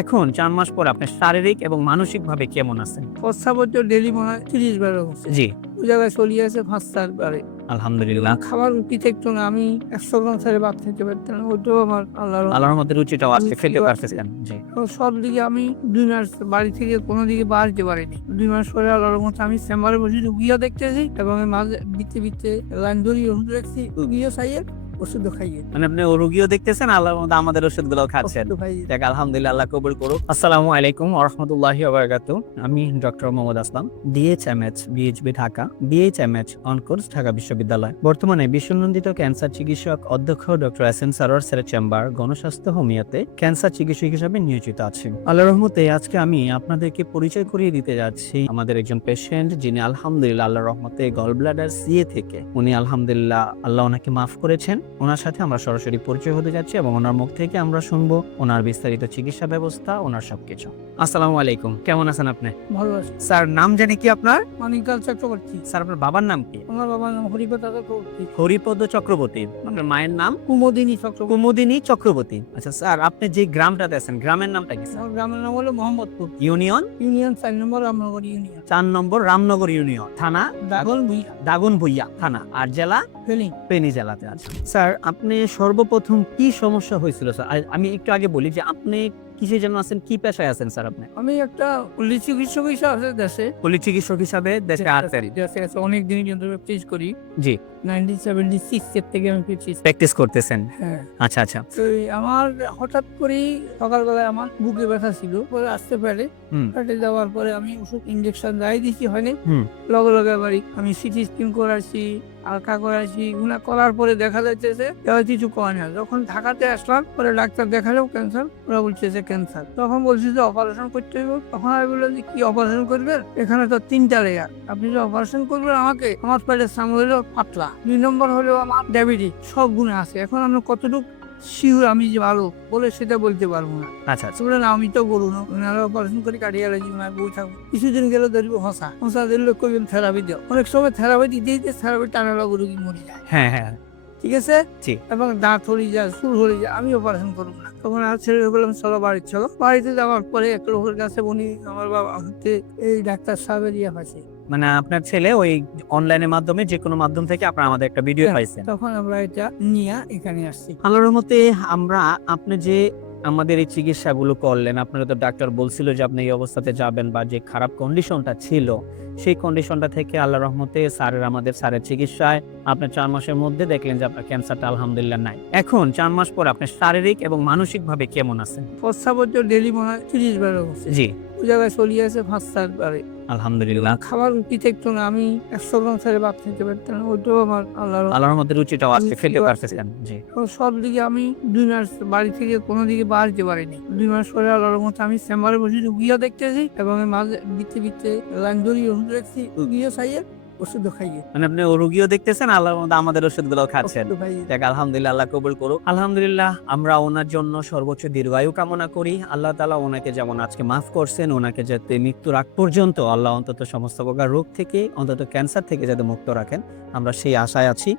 এখন 4 মাস পর আপনি শারীরিক এবং মানসিকভাবে কেমন আছেন? প্রস্রাব হচ্ছে ডেইলি মনে হয় 30 বার হচ্ছে। জি, ওই জায়গায় চলে আসে 5-4 বারে। আলহামদুলিল্লাহ। খাবার রুচি থাকতো না। আমি 100 গ্রাম ছেড়ে ভাত খেতে পারতাম না। ওইটাও আমার আল্লাহর আল্লাহর রহমতে রুচিটাও আছে, খেতে রুচিও আছে। পারতেছেন। জি। এখন সব দিকে আমি 2 মাস বাড়ি থেকে কোনো দিকে বাড়তে পারিনি। 2 মাস পরে আল্লাহর রহমতে আমি চেম্বারে বসে রুগীও দেখতেছি এবং এর মাঝে ভিত্তে লাইন ধরিয়ে ওষুধ রাখছি। রুগীও চাইয়ে ওষুধও খাইয়ে। মানে আপনি রোগীও দেখতেছেন, আল্লাহর রহমতে আমাদের ওষুধগুলোও খাচ্ছেন। ওষুধও খাইয়ে। যাক আলহামদুলিল্লাহ, আল্লাহ কবুল করুক। আসসালামু আলাইকুম ওয়া রাহমাতুল্লাহি ওয়া বারাকাতুহু। আমি doctor Mohammad Aslam, DHMH BHB Dhaka, DHMH on course Dhaka বিশ্ববিদ্যালয়। বর্তমানে বিশ্বনন্দিত ক্যান্সার চিকিৎসক অধ্যক্ষ ডক্টর এসএন সারোয়ার স্যারের চেম্বার গণস্বাস্থ্য হোমিওতে ক্যান্সার চিকিৎসক হিসেবে নিয়োজিত আছি। আল্লাহর রহমতে আজকে আমি আপনাদেরকে পরিচয় করিয়ে দিতে যাচ্ছি আমাদের একজন পেশেন্ট, যিনি আলহামদুলিল্লাহ আল্লাহর রহমতে গল ব্লাডার সিএ থেকে উনি আলহামদুলিল্লাহ আল্লাহ ওনাকে মাফ করেছেন। ওনার সাথে আমরা সরাসরি পরিচয় হতে যাচ্ছি এবং ওনার মুখ থেকে আমরা শুনবো ওনার বিস্তারিত চিকিৎসা ব্যবস্থা, ওনার সবকিছু। আসসালামু আলাইকুম, কেমন আছেন আপনি? ভালো আছে। স্যার, নাম জানি কি আপনার? মানিকাল চক্রবর্তী। স্যার, আপনার বাবার নাম কি? আমার বাবার নাম হরিপদ চক্রবর্তী। হরিপদ চক্রবর্তী। আপনার মায়ের নাম? কুমোদিনী চক্রবর্তী। কুমুদিনী চক্রবর্তী। আচ্ছা স্যার, আপনি যে গ্রামটাতে আছেন, গ্রামের নামটা কি স্যার? আমার গ্রামের নাম হলো মোহাম্মদপুর। ইউনিয়ন? ইউনিয়ন 4 নম্বর রামনগর ইউনিয়ন। 4 নম্বর রামনগর ইউনিয়ন। থানা? দাগল ভুইয়া। দাগনভূঞা থানা। আর জেলা? ফেলিং। ফেনী জেলাতে আছে। স্যার, আপনি সর্বপ্রথম কি সমস্যা হয়েছিল স্যার? আমি একটু আগে বলি যে আপনি কিসে যেন আছেন, কি পেশায় আছেন স্যার আপনি? আমি একটা পুলিশ চিকিৎসক হিসাবে দেশে পল্লী চিকিৎসক হিসাবে দেশে আছেন? দেশে আছে অনেক দিন কিন্তু প্র্যাকটিস করি। জি। 1976 এর থেকে আমি প্র্যাকটিস। প্র্যাকটিস করতেছেন? হ্যাঁ। আচ্ছা আচ্ছা। তো আমার হঠাৎ করেই সকালবেলায় আমার বুকে ব্যথা ছিল, পরে আসতে পারে। হুম পেটে যাওয়ার পরে আমি ওষুধ ইনজেকশন যাই দিছি হয়নি, হুম লগে লগে বাড়ি আমি সিটি স্ক্যান করাচ্ছি, আলট্রা করাচ্ছি। এগুলা করার পরে দেখা যাচ্ছে কিছু করা না। যখন ঢাকাতে আসলাম পরে ডাক্তার দেখালেও ক্যান্সার, ওরা বলছে যে ক্যান্সার। তখন বলছি যে অপারেশন করতে হবে। তখন আমি বললাম যে কি অপারেশন করবেন? এখানে তো 3টা লেয়ার, আপনি যে অপারেশন করবেন আমাকে, আমার পেটের সামনে হলো পাতলা, 2 নম্বর হলো আমার ডায়াবেটিস, সব গুণে আছে। এখন আমি কতটুকু শিওর আমি যে ভালো বলে সেটা বলতে পারবো না। আচ্ছা আচ্ছা। বলে না আমি তো বলবো না, ওনারা অপারেশন করে কাটিয়ে গেলে জীবন বই থাকবো। কিছুদিন গেলে ধরবো হসা দিলে কইবেন থেরাপি দিও। অনেক সময় থেরাপি দিতে দিতে থেরাপি টানা লাগো রুগী মরে যায়। হ্যাঁ হ্যাঁ। ঠিক আছে। জি। এবং দাঁত হয়ে যায়, সুর হয়ে যায়, আমি অপারেশন করবো না। তখন আর ছেলে বললাম চলো বাড়ি চলো। বাড়িতে যাওয়ার পরে একটা লোকের কাছে উনি আমার বাবা হতে এই ডাক্তার সাহেবের ইয়ে পাইছে। মানে আপনার ছেলে ওই অনলাইনের মাধ্যমে, যে কোনো মাধ্যম থেকে আপনার আমাদের একটা ভিডিও পাইছেন। তখন আমরা এটা নিয়ে এখানে আসছি। আল্লাহর রহমতে আমরা, আপনি যে আমাদের এই চিকিৎসাগুলো করলেন, আপনারা তো ডাক্তার বলছিল যে আপনি এই অবস্থাতে যাবেন, বা যে খারাপ কন্ডিশনটা ছিল সেই কন্ডিশনটা থেকে আল্লাহর রহমতে আমাদের স্যারের চিকিৎসায় আপনার 4 মাসের মধ্যে দেখলেন যে আপনার ক্যান্সারটা আলহামদুলিল্লাহ নাই। এখন 4 মাস পর আপনি শারীরিক এবং মানসিক ভাবে কেমন আছেন? প্রস্রাব হচ্ছে ডেইলি মনে হয় 30 বার হচ্ছে। জি, ওই জায়গায় চলে আসে 5-4 বারে। আলহামদুলিল্লাহ। খাবার রুচি থাকতো না। আমি 100 গ্রাম ছেড়ে ভাত খেতে পারতাম না। ওইটাও আমার আল্লাহর রহমতে রুচিটাও আছে, খেতে রুচিও আছে। পারতেছেন। জি। এখন সব দিকে আমি 2 মাস বাড়ি থেকে কোনো দিকে বাড়তে পারিনি। 2 মাস পরে আল্লাহর রহমতে আমি চেম্বারে বসে রুগীও দেখতেছি এবং এর মাঝে ভিত্তে লাইন ধরিয়ে ওষুধ রাখছি। রুগীও চাইয়ে ওষুধও খাইয়ে। মানে আপনি রোগীও দেখতেছেন, আল্লাহর রহমতে আমাদের ওষুধগুলোও খাচ্ছেন। ওষুধও খাইয়ে। যাক আলহামদুলিল্লাহ, আল্লাহ কবুল করুক। আলহামদুলিল্লাহ, আমরা ওনার জন্য সর্বোচ্চ দীর্ঘায়ু কামনা করি। আল্লাহ তাআলা ওনাকে যেমন আজকে মাফ করছেন, ওনাকে যাতে মৃত্যুর আগ পর্যন্ত আল্লাহ অন্তত সমস্ত প্রকার রোগ থেকে, অন্তত ক্যান্সার থেকে যাতে মুক্ত রাখেন, আমরা সেই আশায় আছি।